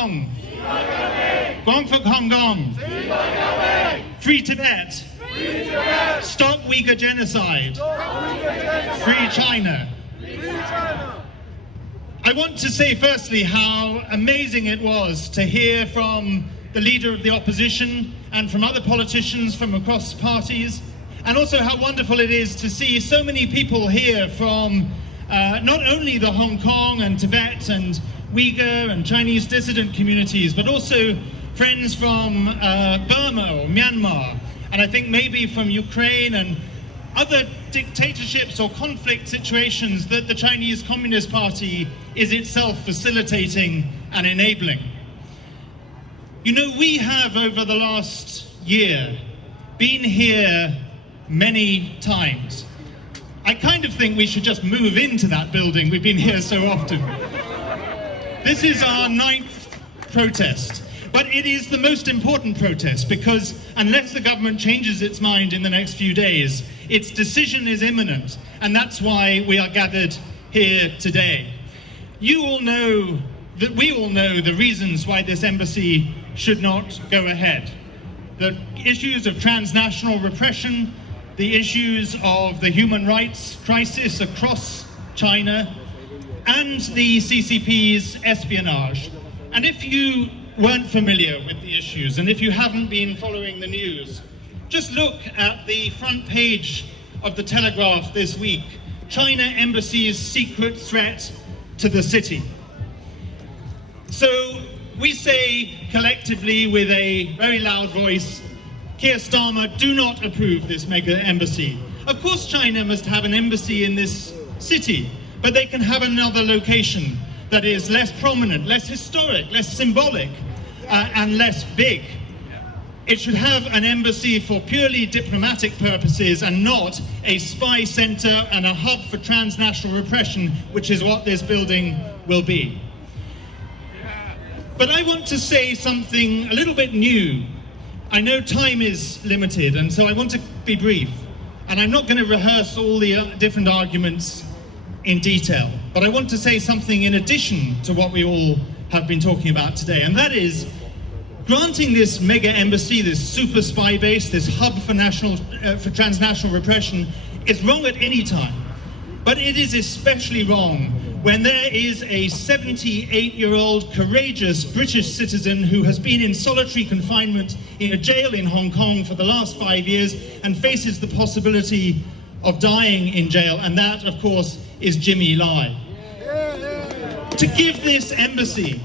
Kong, Gong for Hong Kong, Free Tibet, Stop Uyghur Genocide, Free China. I want to say firstly how amazing it was to hear from the leader of the opposition and from other politicians from across parties, and also how wonderful it is to see so many people here from not only the Hong Kong and Tibet and Uyghur and Chinese dissident communities, but also friends from Burma or Myanmar, and I think maybe from Ukraine and other dictatorships or conflict situations that the Chinese Communist Party is itself facilitating and enabling. You know, we have over the last year been here many times. I kind of think we should just move into that building. We've been here so often. This is our 9th protest, but it is the most important protest because unless the government changes its mind in the next few days, its decision is imminent, and that's why we are gathered here today. You all know that we all know the reasons why this embassy should not go ahead. The issues of transnational repression, the issues of the human rights crisis across China, and the CCP's espionage. And if you weren't familiar with the issues, and if you haven't been following the news, just look at the front page of the Telegraph this week. China Embassy's secret threat to the city. So we say collectively with a very loud voice, Keir Starmer, do not approve this mega embassy. Of course China must have an embassy in this city, but they can have another location that is less prominent, less historic, less symbolic, and less big. It should have an embassy for purely diplomatic purposes and not a spy center and a hub for transnational repression, which is what this building will be. But I want to say something a little bit new. I know time is limited, and so I want to be brief. And I'm not going to rehearse all the different arguments in detail, but I want to say something in addition to what we all have been talking about today, and that is granting this mega embassy, this super spy base, this hub for transnational repression is wrong at any time. But it is especially wrong when there is a 78-year-old courageous British citizen who has been in solitary confinement in a jail in Hong Kong for the last 5 years and faces the possibility of dying in jail, and that, of course, is Jimmy Lai. To give this embassy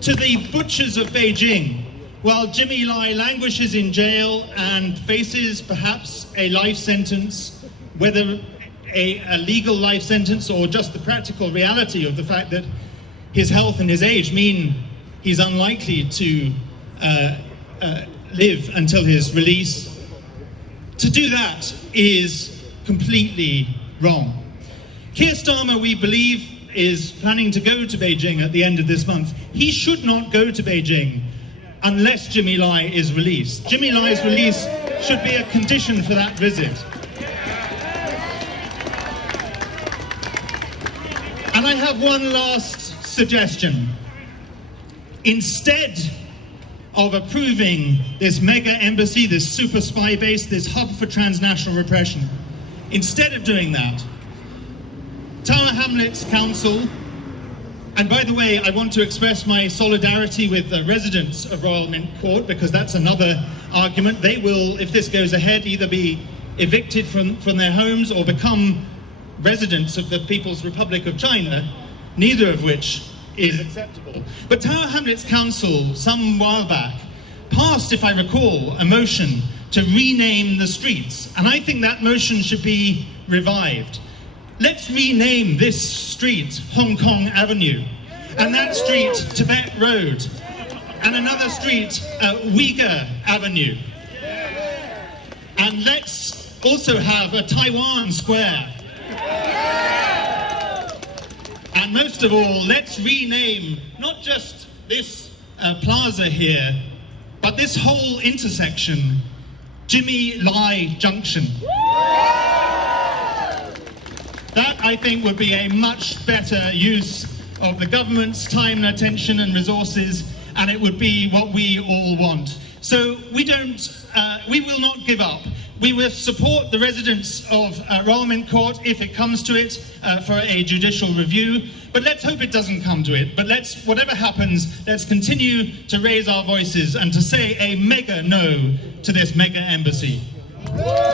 to the butchers of Beijing, while Jimmy Lai languishes in jail and faces perhaps a life sentence, whether a legal life sentence or just the practical reality of the fact that his health and his age mean he's unlikely to live until his release. To do that is completely wrong. Keir Starmer, we believe, is planning to go to Beijing at the end of this month. He should not go to Beijing unless Jimmy Lai is released. Jimmy Lai's release should be a condition for that visit. And I have one last suggestion. Instead of approving this mega embassy, this super spy base, this hub for transnational repression, instead of doing that, Tower Hamlets Council, and by the way, I want to express my solidarity with the residents of Royal Mint Court, because that's another argument. They will, if this goes ahead, either be evicted from their homes or become residents of the People's Republic of China, neither of which is acceptable. But Tower Hamlets Council, some while back, passed, if I recall, a motion to rename the streets, and I think that motion should be revived. Let's rename this street Hong Kong Avenue, and that street Tibet Road, and another street Uyghur Avenue. And let's also have a Taiwan Square. And most of all, let's rename not just this plaza here, but this whole intersection Jimmy Lai Junction. That, I think, would be a much better use of the government's time and attention and resources, and it would be what we all want. So we will not give up. We will support the residents of Rolment Court if it comes to it for a judicial review. But let's hope it doesn't come to it. But whatever happens, let's continue to raise our voices and to say a mega no to this mega embassy.